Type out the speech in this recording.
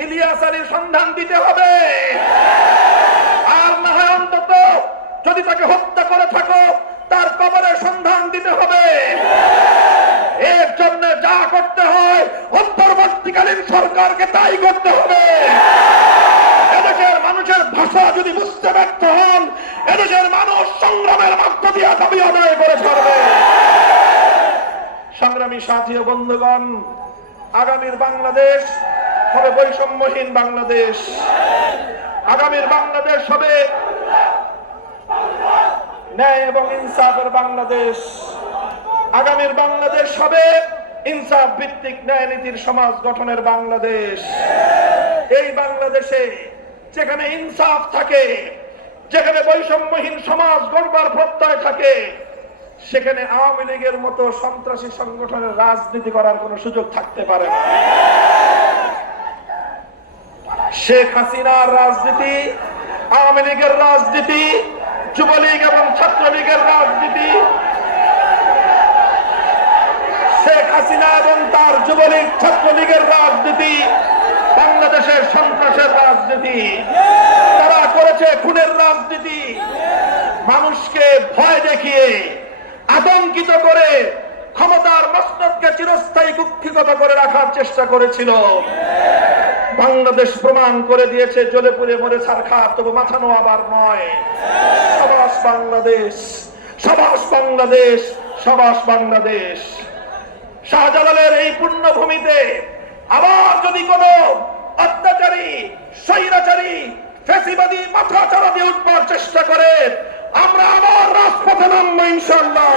ইলিয়াস আলীর সন্ধান দিতে হবে। আর না হয় অন্তত যদি তাকে হত্যা করে থাকো তার কবরের সন্ধান দিতে হবে। এর জন্য যা করতে হয় অন্তর্বর্তীকালীন সরকারকে তাই করতে হবে। এদেশের মানুষের ভাষা যদি বুঝতে ব্যর্থ হন, এদেশের মানুষ সংগ্রামের মধ্য দিয়ে দাবি আদায় করে ছাড়বে। সংগ্রামী সাথী ও বন্ধুগণ, আগামীর বাংলাদেশ হবে বৈষম্যহীন বাংলাদেশ। আগামীর বাংলাদেশ হবে ন্যায় এবং ইনসাফের বাংলাদেশ। আগামীর বাংলাদেশ হবে ইনসাফ ভিত্তিক ন্যায় নীতির সমাজ গঠনের বাংলাদেশ। এই বাংলাদেশে যেখানে ইনসাফ থাকে, যেখানে বৈষম্যহীন সমাজ গড়বার প্রত্যয় থাকে, সেখানে আওয়ামী লীগের মতো সন্ত্রাসী সংগঠনের রাজনীতি করার কোন সুযোগ থাকতে পারে না। শেখ হাসিনার রাজনীতি, আওয়ামী লীগের রাজনীতি, যুবলীগ এবং ছাত্রলীগের রাজনীতি, শেখ হাসিনা এবং তার যুবলীগ ছাত্রলীগের রাজনীতি বাংলাদেশের সন্ত্রাসের রাজনীতি। তারা করেছে খুনের রাজনীতি, মানুষকে ভয় দেখিয়ে আতঙ্কিত করে ক্ষমতার মসনদকে চিরস্থায়ী কুক্ষিগত করে রাখার চেষ্টা করেছিল। বাংলাদেশ প্রমাণ করে দিয়েছে জ্বলে পুড়ে মরে ছারখার, তবু মাথা নোয়াবার নয়। সাবাস বাংলাদেশ, সাবাস বাংলাদেশ, সাবাস বাংলাদেশ। শাহজালালের এই পুণ্যভূমিতে আবার যদি কোন অত্যাচারী, স্বৈরাচারী, ফ্যাসিবাদী মাথা চারা দিয়ে উঠবার চেষ্টা করে, আমরা আবার রাজপথে নামবো ইনশাআল্লাহ।